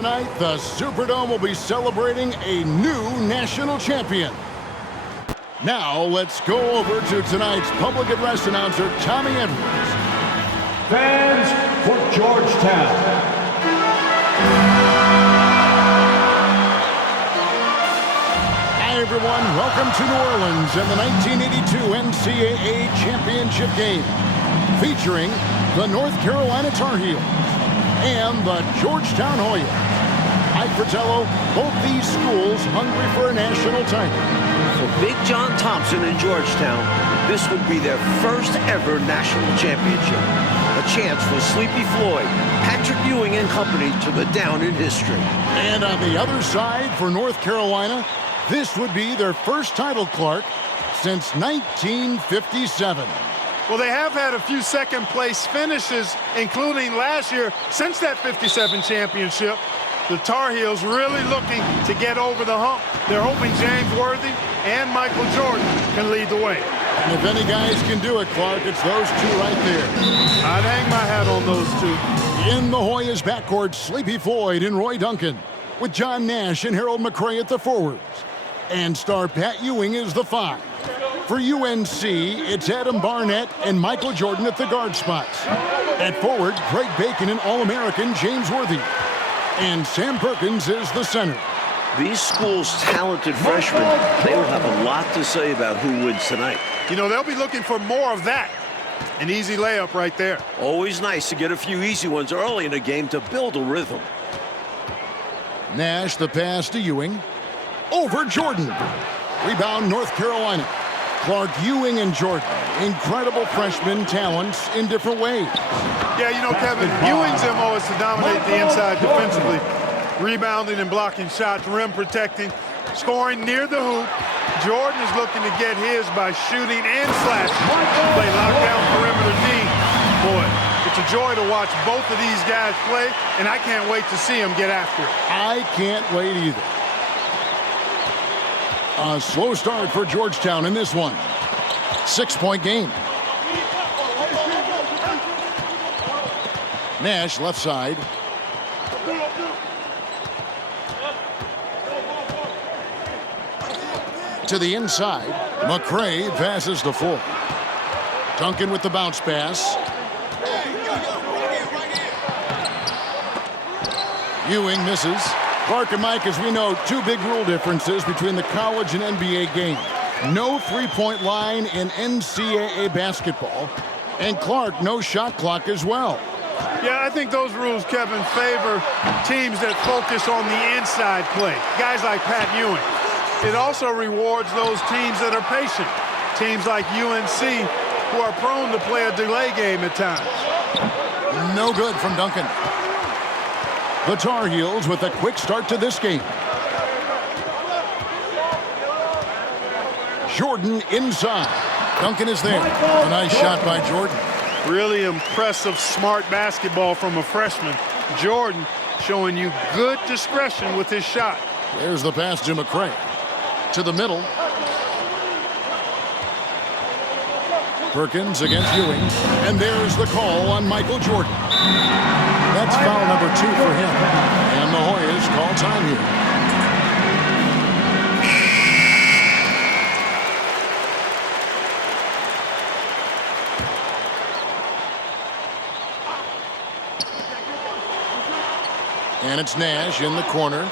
Tonight, the Superdome will be celebrating a new national champion. Now, let's go over to tonight's public address announcer, Tommy Edwards. Fans for Georgetown. Hi, everyone. Welcome to New Orleans and the 1982 NCAA Championship game, featuring the North Carolina Tar Heels and the Georgetown Hoyas. Mike Fratello, both these schools hungry for a national title. For Big John Thompson in Georgetown, this would be their first ever national championship. A chance for Sleepy Floyd, Patrick Ewing and company to go down in history. And on the other side for North Carolina, this would be their first title, Clark, since 1957. Well, they have had a few second-place finishes, including last year, since that 57 championship. The Tar Heels really looking to get over the hump. They're hoping James Worthy and Michael Jordan can lead the way. And if any guys can do it, Clark, it's those two right there. I'd hang my hat on those two. In the Hoyas backcourt, Sleepy Floyd and Roy Duncan, with John Nash and Harold McRae at the forwards. And star Pat Ewing is the 5. For UNC, it's Adam Barnett and Michael Jordan at the guard spots. At forward, Greg Bacon and All-American James Worthy. And Sam Perkins is the center. These schools' talented freshmen, they will have a lot to say about who wins tonight. You know, they'll be looking for more of that. An easy layup right there. Always nice to get a few easy ones early in a game to build a rhythm. Nash, the pass to Ewing. Over Jordan. Rebound, North Carolina. Clark, Ewing, and Jordan. Incredible freshman talents in different ways. Yeah, you know, Kevin, Ewing's MO is to dominate the inside defensively. Rebounding and blocking shots, rim protecting, scoring near the hoop. Jordan is looking to get his by shooting and slashing. Play lockdown perimeter D. Boy, it's a joy to watch both of these guys play, and I can't wait to see them get after it. I can't wait either. A slow start for Georgetown in this one. 6-point game. Nash, left side. To the inside. McRae passes to Ford. Duncan with the bounce pass. Ewing misses. Clark and Mike, as we know, two big rule differences between the college and NBA game. No three-point line in NCAA basketball. And Clark, no shot clock as well. Yeah, I think those rules, Kevin, favor teams that focus on the inside play. Guys like Pat Ewing. It also rewards those teams that are patient. Teams like UNC who are prone to play a delay game at times. No good from Duncan. The Tar Heels with a quick start to this game. Jordan inside. Duncan is there. A nice shot by Jordan. Really impressive, smart basketball from a freshman. Jordan showing you good discretion with his shot. There's the pass to McRae. To the middle. Perkins against Ewing. And there's the call on Michael Jordan. That's foul number 2 for him. And the Hoyas call time here. And it's Nash in the corner.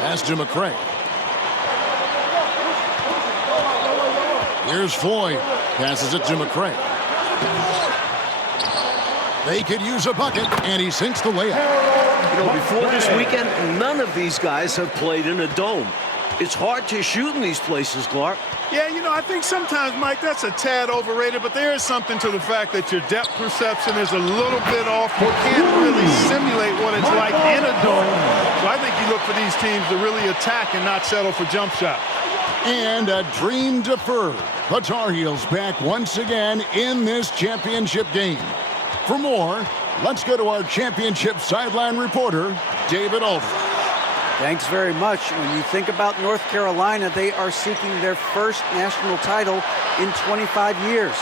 Pass to McRae. Here's Floyd. Passes it to McRae. They could use a bucket, and he sinks the layup. You know, before this weekend, none of these guys have played in a dome. It's hard to shoot in these places, Clark. Yeah, you know, I think sometimes, Mike, that's a tad overrated, but there is something to the fact that your depth perception is a little bit off. You can't really simulate what it's like in a dome. So I think you look for these teams to really attack and not settle for jump shots. And a dream deferred. The Tar Heels back once again in this championship game. For more, let's go to our championship sideline reporter, David Aldridge. Thanks very much. When you think about North Carolina, they are seeking their first national title in 25 years.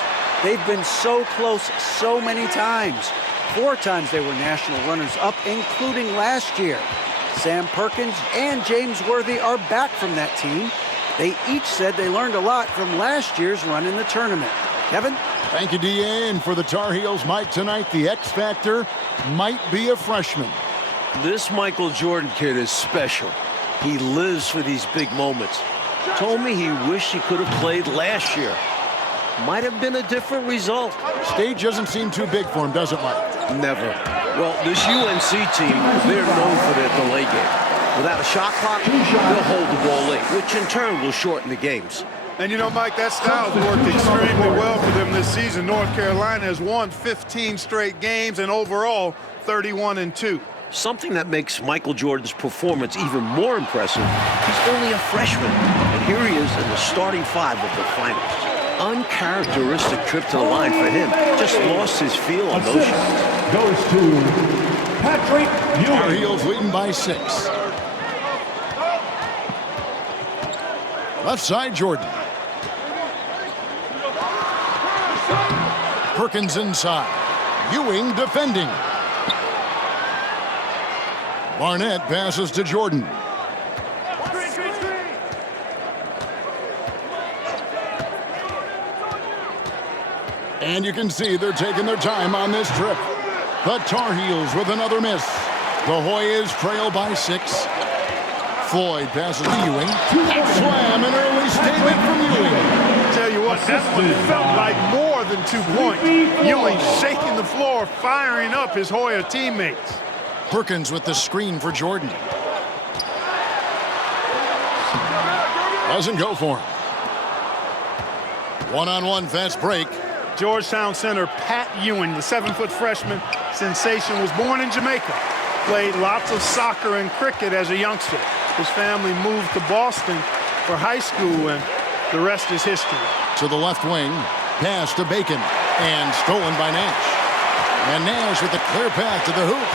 They've been so close so many times. 4 times they were national runners-up, including last year. Sam Perkins and James Worthy are back from that team. They each said they learned a lot from last year's run in the tournament. Kevin? Thank you, D.A. And for the Tar Heels, Mike, tonight, the X factor might be a freshman. This Michael Jordan kid is special. He lives for these big moments. Told me he wished he could have played last year. Might have been a different result. Stage doesn't seem too big for him, does it, Mike? Never. Well, this UNC team, they're known for their delay game. Without a shot clock, they'll hold the ball late, which in turn will shorten the games. And you know, Mike, that style's worked extremely well for them this season. North Carolina has won 15 straight games and overall 31-2. Something that makes Michael Jordan's performance even more impressive, he's only a freshman, and here he is in the starting 5 of the finals. Uncharacteristic trip to the line for him. Just lost his feel on those shots. Goes to Patrick Tar Ewing. Heels leading by 6. Left side, Jordan. Perkins inside. Ewing defending. Barnett passes to Jordan. And you can see they're taking their time on this trip. The Tar Heels with another miss. The Hoyas trail by 6. Floyd passes to Ewing. Slam, an early statement from Ewing. Tell you what, that one felt like more than 2 points. Ewing shaking the floor, firing up his Hoya teammates. Perkins with the screen for Jordan. Doesn't go for him. One-on-one fast break. Georgetown center Pat Ewing, the 7-foot freshman sensation, was born in Jamaica. Played lots of soccer and cricket as a youngster. His family moved to Boston for high school, and the rest is history. To the left wing. Pass to Bacon. And stolen by Nash. And Nash with a clear path to the hoop.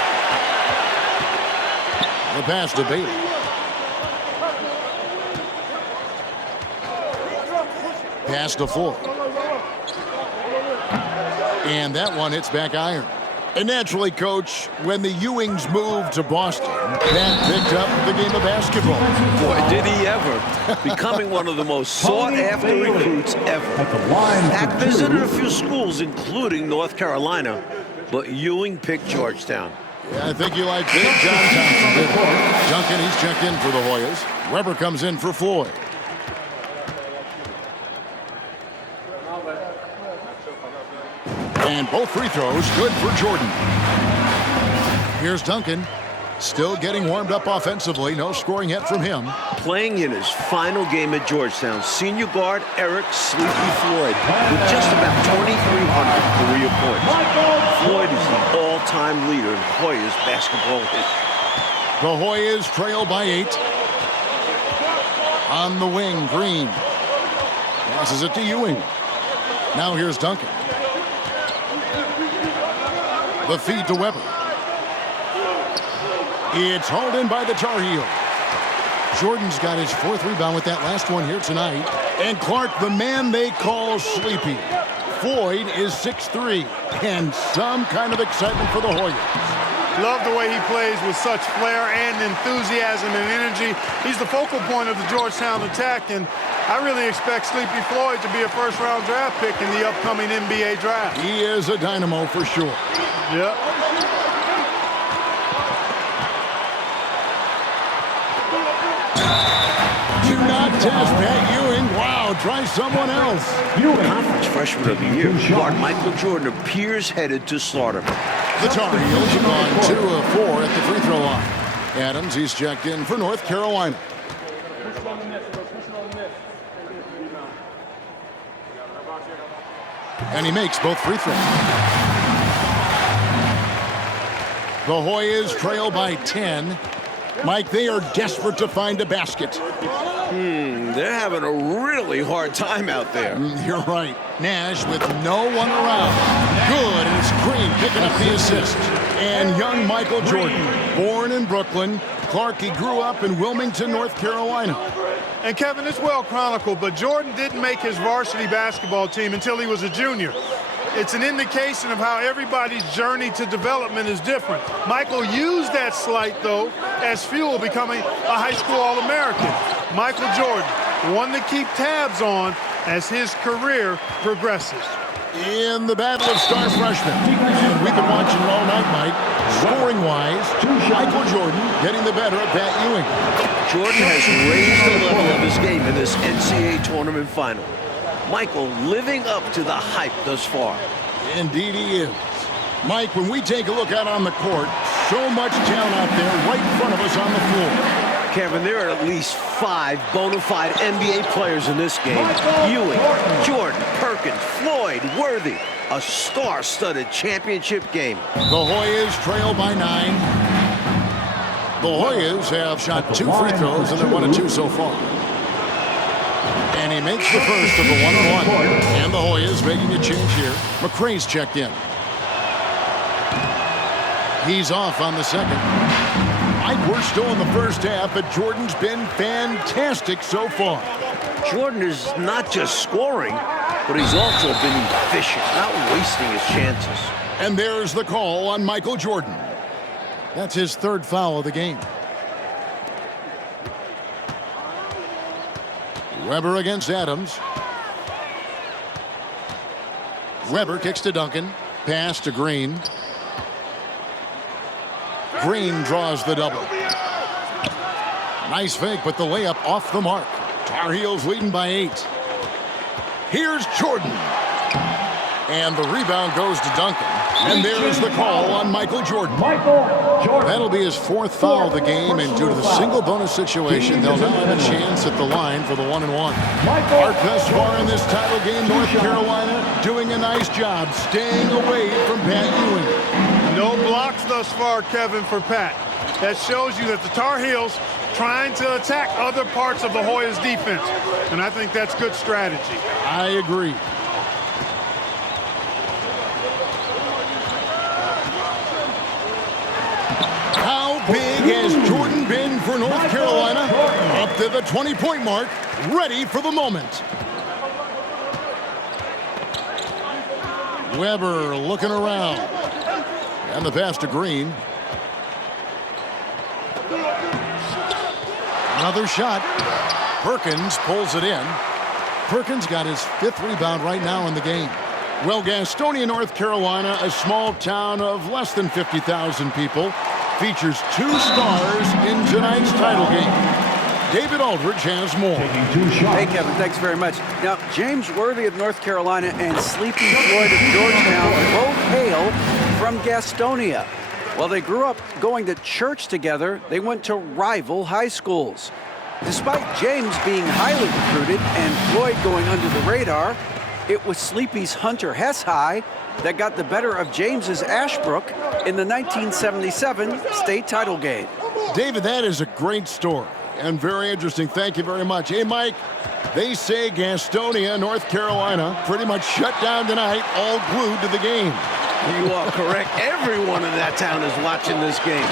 The pass to Bailey. Pass to Floyd. And that one hits back iron. And naturally, Coach, when the Ewings moved to Boston, that picked up the game of basketball. Boy, did he ever. Becoming one of the most sought-after recruits ever. Pat visited a few schools, including North Carolina, but Ewing picked Georgetown. Yeah, I think you like big John Thompson did. Duncan, he's checked in for the Hoyas. Weber comes in for Floyd. And both free throws good for Jordan. Here's Duncan. Still getting warmed up offensively. No scoring yet from him. Playing in his final game at Georgetown, senior guard Eric Sleepy Floyd with just about 2,300 career points. Floyd is the all-time leader in Hoyas basketball history. The Hoyas trail by 8. On the wing, Green. Passes it to Ewing. Now here's Duncan. The feed to Weber. It's hauled in by the Tar Heels. Jordan's got his 4th rebound with that last one here tonight. And Clark, the man they call Sleepy. Floyd is 6'3", and some kind of excitement for the Hoyas. Love the way he plays with such flair and enthusiasm and energy. He's the focal point of the Georgetown attack, and I really expect Sleepy Floyd to be a first-round draft pick in the upcoming NBA draft. He is a dynamo for sure. Yep. Do not test Pat Ewing. Wow, try someone else. Conference Freshman of the Year, guard Michael Jordan appears headed to slaughter. The Tar Heels have gone 2 of 4 at the free throw line. Adams, he's checked in for North Carolina. And he makes both free throws. The Hoyas trail by 10. Mike, they are desperate to find a basket. They're having a really hard time out there. You're right. Nash with no one around. Good, and it's Green picking up the assist. And young Michael Jordan, born in Brooklyn. Clark, he grew up in Wilmington, North Carolina. And Kevin, it's well chronicled, but Jordan didn't make his varsity basketball team until he was a junior. it's an indication of how everybody's journey to development is different. Michael used that slight, though, as fuel, becoming a high school All-American. Michael Jordan, one to keep tabs on as his career progresses. In the battle of star freshmen, and we've been watching it all night, Mike. Scoring-wise, Michael Jordan getting the better of Pat Ewing. Jordan has raised the level of his game in this NCAA tournament final. Michael living up to the hype thus far. Indeed he is. Mike, when we take a look out on the court, so much talent out there right in front of us on the floor. Kevin, there are at least 5 bona fide NBA players in this game. Ewing, Jordan, Perkins, Floyd, Worthy. A star-studded championship game. The Hoyas trail by 9. The Hoyas have shot 2 free throws, and they're 1 of 2 so far. And he makes the first of the 1-on-1. And the Hoyas making a change here. McRae's checked in. He's off on the second. Mike, we're still in the first half, but Jordan's been fantastic so far. Jordan is not just scoring, but he's also been efficient, not wasting his chances. And there's the call on Michael Jordan. That's his 3rd foul of the game. Weber against Adams. Weber kicks to Duncan. Pass to Green. Green draws the double. Nice fake, but the layup off the mark. Tar Heels leading by 8. Here's Jordan. And the rebound goes to Duncan. And there's the call on Michael Jordan. That'll be his 4th foul of the game, and due to the single bonus situation, they'll now have a chance at the line for the 1-and-1. Art thus far in this title game, North Carolina doing a nice job staying away from Pat Ewing. No blocks thus far, Kevin, for Pat. That shows you that the Tar Heels trying to attack other parts of the Hoyas defense. And I think that's good strategy. I agree. How big has Jordan been for North Carolina? Up to the 20-point mark, ready for the moment. Weber looking around. And the pass to Green. Another shot. Perkins pulls it in. Perkins got his 5th rebound right now in the game. Well, Gastonia, North Carolina, a small town of less than 50,000 people, features 2 stars in tonight's title game. David Aldridge has more. Hey, Kevin, thanks very much. Now, James Worthy of North Carolina and Sleepy Floyd of Georgetown both hail from Gastonia. While they grew up going to church together, they went to rival high schools. Despite James being highly recruited and Floyd going under the radar, it was Sleepy's Hunter Hess High that got the better of James's Ashbrook in the 1977 state title game. David, that is a great story and very interesting. Thank you very much. Hey, Mike, they say Gastonia, North Carolina, pretty much shut down tonight, all glued to the game. You are correct. Everyone in that town is watching this game.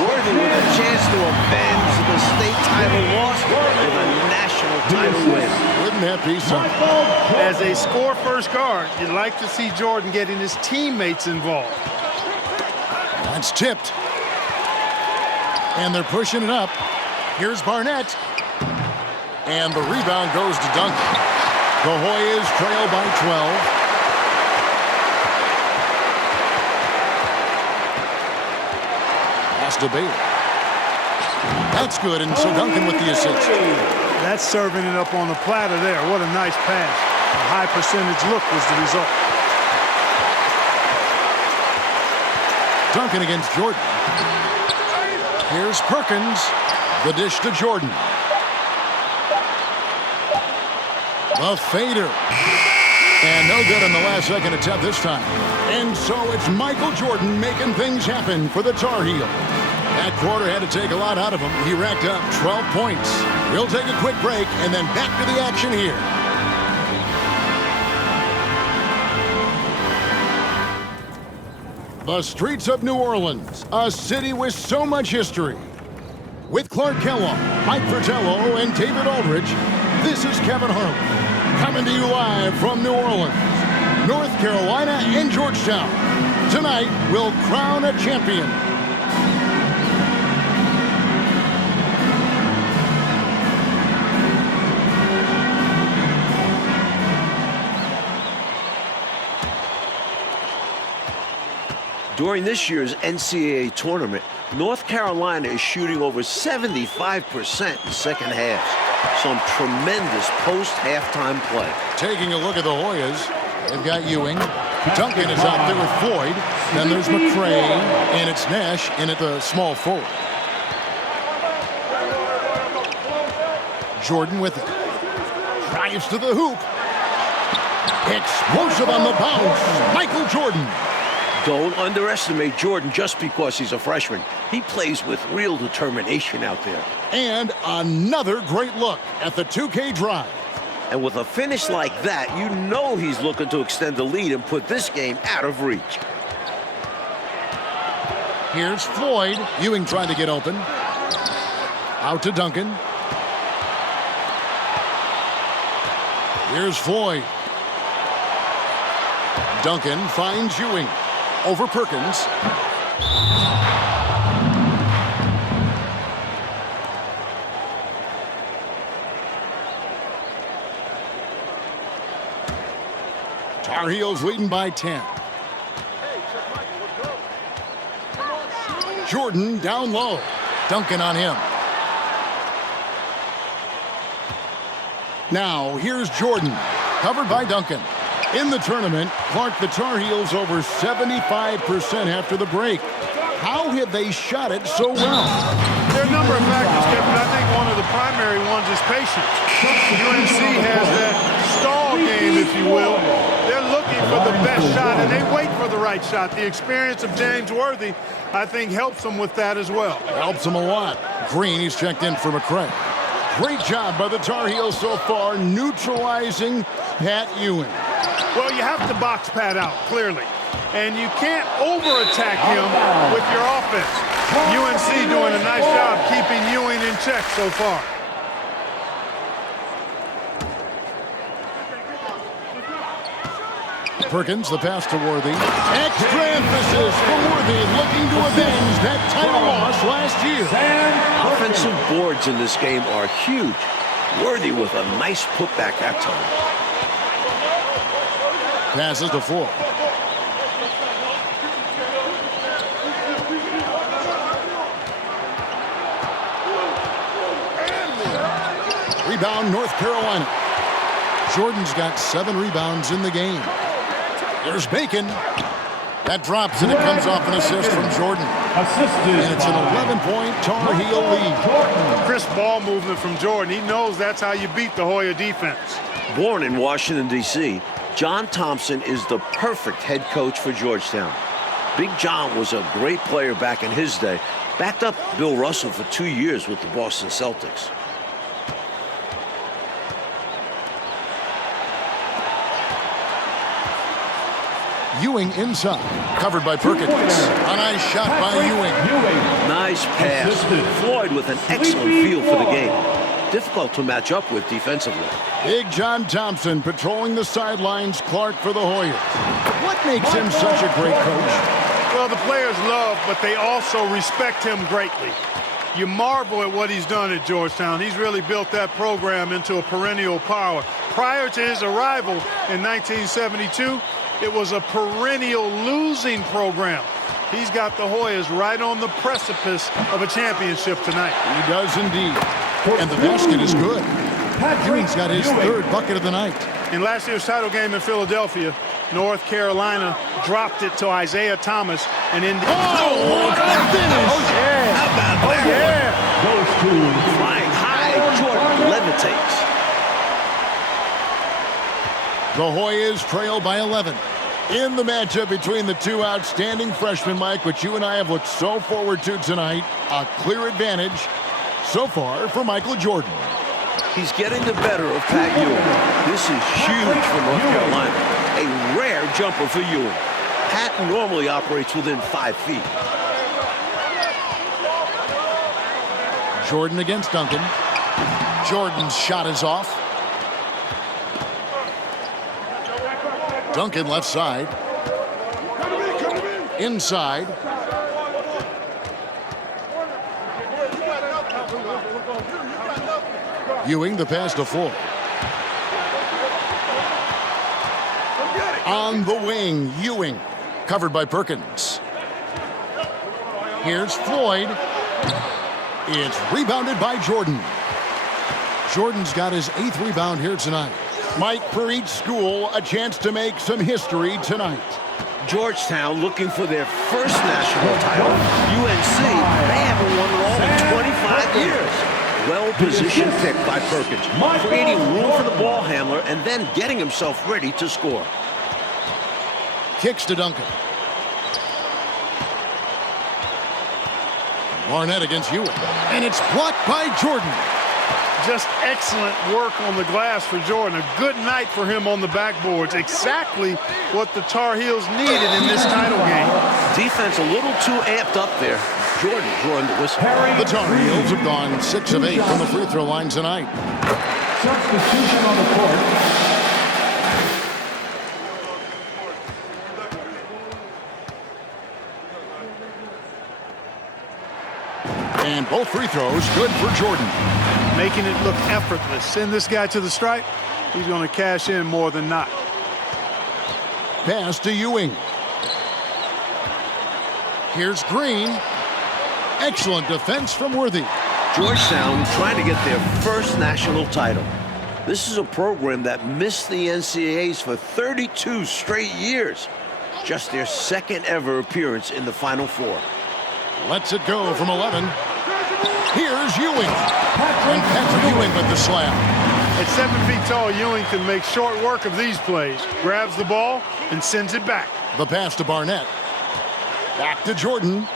Worthy with a chance to avenge the state title loss with a national title win. Wouldn't that be something? As a score-first guard, you'd like to see Jordan getting his teammates involved. That's tipped. And they're pushing it up. Here's Barnett. And the rebound goes to Duncan. The Hoyas trail by 12. Pass to Baylor. That's good, and so Duncan with the assist. That's serving it up on the platter there. What a nice pass. A high percentage look was the result. Duncan against Jordan. Here's Perkins. The dish to Jordan. The fader. And no good on the last second attempt this time. And so it's Michael Jordan making things happen for the Tar Heels. That quarter had to take a lot out of him. He racked up 12 points. We'll take a quick break and then back to the action here. The streets of New Orleans, a city with so much history. With Clark Kellogg, Mike Fratello, and David Aldridge, this is Kevin Harlan, coming to you live from New Orleans. North Carolina and Georgetown. Tonight, we'll crown a champion. During this year's NCAA tournament, North Carolina is shooting over 75% in second halves. Some tremendous post-halftime play. Taking a look at the Hoyas, they've got Ewing. Duncan is out there with Floyd. Then there's McCray, and it's Nash in at the small forward. Jordan with it. Drives to the hoop. Explosive on the bounce. Michael Jordan. Don't underestimate Jordan just because he's a freshman. He plays with real determination out there. And another great look at the 2K drive. And with a finish like that, you know he's looking to extend the lead and put this game out of reach. Here's Floyd. Ewing trying to get open. Out to Duncan. Here's Floyd. Duncan finds Ewing. Over Perkins. Tar Heels leading by 10. Jordan down low. Duncan on him. Now here's Jordan. Covered by Duncan. In the tournament, Clark, the Tar Heels over 75% after the break. How have they shot it so well? There are a number of factors, Kevin. I think one of the primary ones is patience. UNC has that stall game, if you will. They're looking for the best shot, and they wait for the right shot. The experience of James Worthy, I think, helps them with that as well. Helps them a lot. Green, he's checked in for McCray. Great job by the Tar Heels so far, neutralizing Pat Ewing. Well, you have to box Pat out, clearly. And you can't over-attack him with your offense. UNC doing a nice job keeping Ewing in check so far. Perkins, the pass to Worthy. Extra emphasis for Worthy, looking to avenge that title loss last year. Offensive boards in this game are huge. Worthy with a nice putback that time. Passes to Floyd. Rebound, North Carolina. Jordan's got 7 rebounds in the game. There's Bacon. That drops and it comes off an assist from Jordan. And it's an 11-point Tar Heel lead. Crisp ball movement from Jordan. He knows that's how you beat the Hoya defense. Born in Washington, D.C., John Thompson is the perfect head coach for Georgetown. Big John was a great player back in his day. Backed up Bill Russell for 2 years with the Boston Celtics. Ewing inside, covered by Perkins. A nice shot by Ewing. Nice pass. Floyd with an excellent feel for the game. Difficult to match up with defensively. Big John Thompson patrolling the sidelines. Clark for the Hoyas. What makes him such a great coach? Well, the players love, but they also respect him greatly. You marvel at what he's done at Georgetown. He's really built that program into a perennial power. Prior to his arrival in 1972, it was a perennial losing program. He's got the Hoyas right on the precipice of a championship tonight. He does indeed. And the basket is good. Ewing's got his 3rd bucket of the night. In last year's title game in Philadelphia, North Carolina dropped it to Isaiah Thomas and in the what a finish! Oh, yeah. How about that? yeah. Goes to Flying high, Jordan levitates. The Hoyas trail by 11. In the matchup between the two outstanding freshmen, Mike, which you and I have looked so forward to tonight, a clear advantage so far for Michael Jordan. He's getting the better of Pat Ewing. This is huge for North Carolina. A rare jumper for Ewing. Pat normally operates within 5 feet. Jordan against Duncan. Jordan's shot is off. Duncan left side. Inside. Ewing the pass to Floyd. On the wing, Ewing. Covered by Perkins. Here's Floyd. It's rebounded by Jordan. Jordan's got his 8th rebound here tonight. Mike, for each school, a chance to make some history tonight. Georgetown looking for their first national title. UNC, they haven't won at all in 25 years. Well-positioned pick by Perkins, creating room for the ball handler and then getting himself ready to score. Kicks to Duncan. Barnett against Ewing. And it's blocked by Jordan. Just excellent work on the glass for Jordan. A good night for him on the backboards. Exactly what the Tar Heels needed in this title game. Defense a little too amped up there. Jordan drawing the whistle. The Tar Heels have gone 6 of 8 from the free throw line tonight. Substitution on the court. And both free throws good for Jordan. Making it look effortless. Send this guy to the stripe. He's going to cash in more than not. Pass to Ewing. Here's Green. Excellent defense from Worthy. Georgetown trying to get their first national title. This is a program that missed the NCAAs for 32 straight years. Just their 2nd ever appearance in the Final Four. Lets it go from 11. Here's Ewing. And Patrick Ewing with the slam. At 7 feet tall, Ewing can make short work of these plays. Grabs the ball and sends it back. The pass to Barnett. Back to Jordan.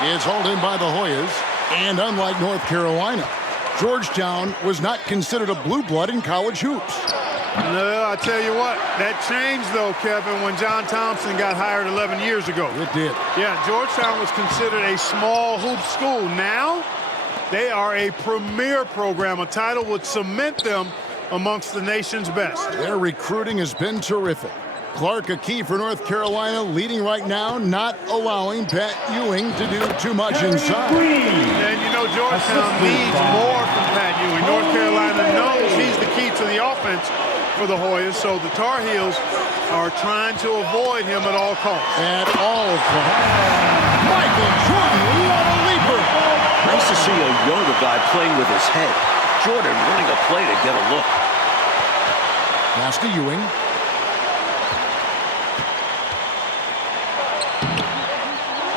It's hauled in by the Hoyas. And unlike North Carolina, Georgetown was not considered a blue blood in college hoops. No, I tell you what, that changed though, Kevin, when John Thompson got hired 11 years ago. It did. Yeah, Georgetown was considered a small hoop school. Now, they are a premier program. A title would cement them amongst the nation's best. Their recruiting has been terrific. Clark, a key for North Carolina, leading right now, not allowing Pat Ewing to do too much inside. And you know Georgetown needs more from Pat Ewing. North Carolina knows he's the key to the offense for the Hoyas, so the Tar Heels are trying to avoid him at all costs. At all costs. Michael Jordan, what a leaper! Nice to see a younger guy playing with his head. Jordan running a play to get a look. Pass to Ewing.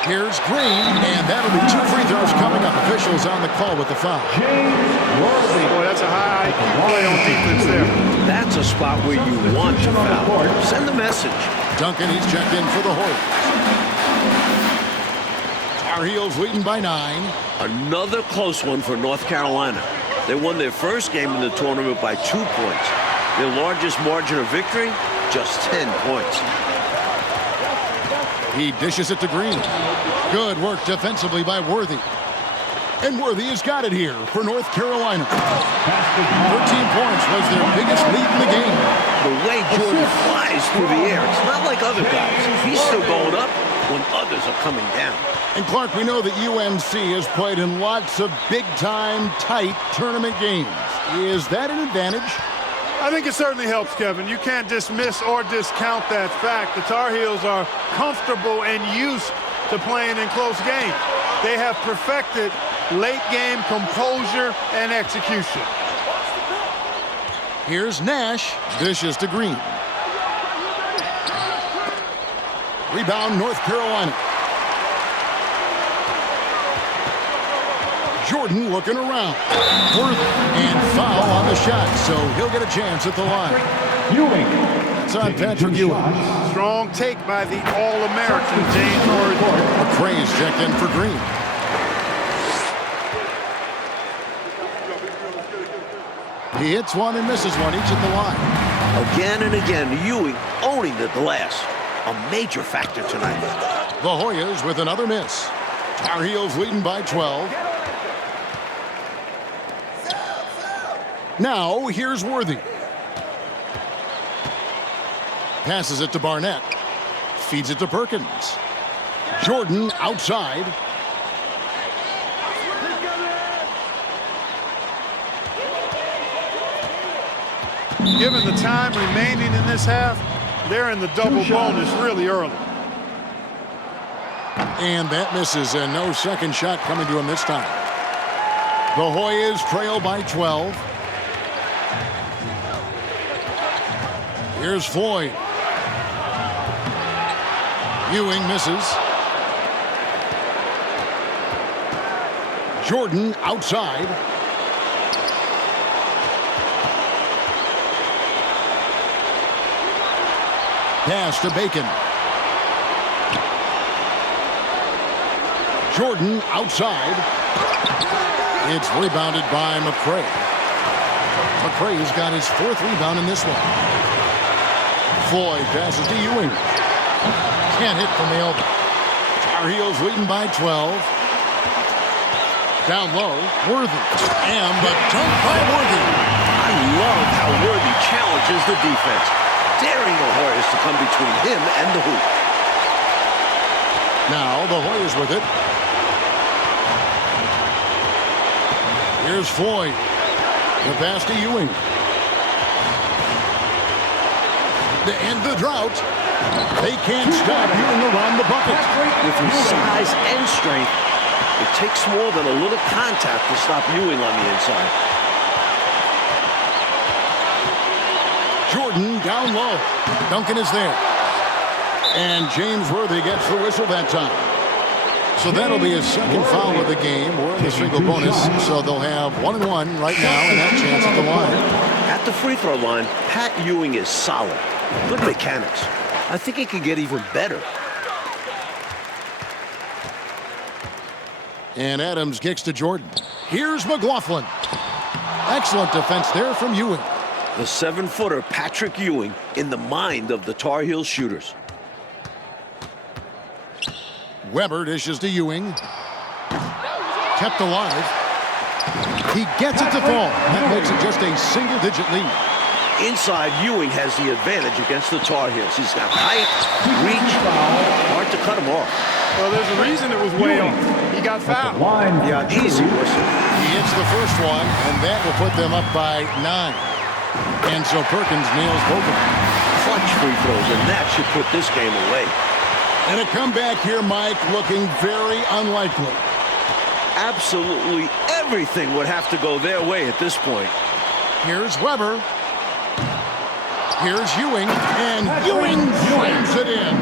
Here's Green, and that'll be 2 free throws coming up. Officials on the call with the foul. Boy, that's a high IQ play on defense there. That's a spot where you want to foul. Send the message. Duncan, he's checked in for the Hoyas. Tar Heels leading by 9. Another close one for North Carolina. They won their first game in the tournament by 2 points. Their largest margin of victory, just 10 points. He dishes it to Green. Good work defensively by Worthy. And Worthy has got it here for North Carolina. 13 points was their biggest lead in the game. The way Jordan flies through the air, it's not like other guys. He's still going up when others are coming down. And Clark, we know that UNC has played in lots of big-time, tight tournament games. Is that an advantage? I think it certainly helps, Kevin. You can't dismiss or discount that fact. The Tar Heels are comfortable and used to playing in close games. They have perfected late-game composure and execution. Here's Nash. Dishes to Green. Rebound, North Carolina. Jordan looking around. Worthy and foul on the shot, so he'll get a chance at the line. Ewing. It's on Patrick Ewing. Strong take by the All-American James Worthy. McCray's checked in for Green. He hits one and misses one, each at the line. Again and again, Ewing owning the glass. A major factor tonight. The Hoyas with another miss. Tar Heels leading by 12. Now, here's Worthy. Passes it to Barnett. Feeds it to Perkins. Jordan outside. Given the time remaining in this half, they're in the double bonus really early. And that misses, and no second shot coming to him this time. The Hoyas trail by 12. Here's Floyd. Ewing misses. Jordan outside. Pass to Bacon. Jordan outside. It's rebounded by McCray. McCray's got his 4th rebound in this one. Floyd passes to Ewing. Can't hit from the elbow. Tar Heels leading by 12. Down low, Worthy. And the dunk by Worthy. I love how Worthy challenges the defense, daring the Hoyas to come between him and the hoop. Now the Hoyas with it. Here's Floyd. The pass to Ewing. To end the drought. They can't stop Ewing around the bucket. With his size and strength, it takes more than a little contact to stop Ewing on the inside. Jordan down low. Duncan is there. And James Worthy gets the whistle that time. So that'll be his 2nd foul of the game. We're in the single bonus, so they'll have 1-1 right now and that chance at the line. At the free throw line, Pat Ewing is solid. Good mechanics. I think he could get even better. And Adams kicks to Jordan. Here's McLaughlin. Excellent defense there from Ewing. The 7-footer Patrick Ewing in the mind of the Tar Heel shooters. Weber dishes to Ewing. Kept alive. He gets it to fall. That makes it just a single-digit lead. Inside, Ewing has the advantage against the Tar Heels. He's got height, reach, hard to cut him off. Well, there's a reason it was way off. He got fouled. Yeah, easy whistle. He hits the first one, and that will put them up by 9. And so Perkins nails both of them. Clutch free throws, and that should put this game away. And a comeback here, Mike, looking very unlikely. Absolutely everything would have to go their way at this point. Here's Weber. Here's Ewing, and Ewing slams it in.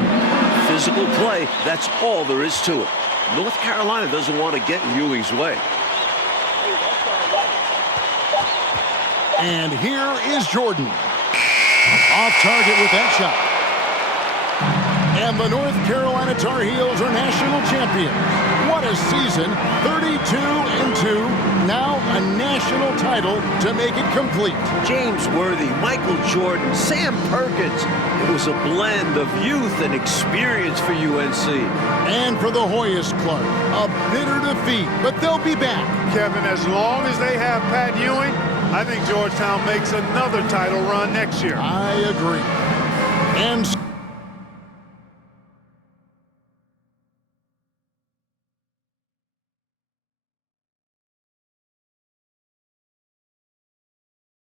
Physical play, that's all there is to it. North Carolina doesn't want to get in Ewing's way. And here is Jordan. Off target with that shot. And the North Carolina Tar Heels are national champion. What a season, 32-2. Now a national title to make it complete. James Worthy, Michael Jordan, Sam Perkins. It was a blend of youth and experience for UNC. And for the Hoyas Club, a bitter defeat, but they'll be back. Kevin, as long as they have Pat Ewing, I think Georgetown makes another title run next year. I agree. And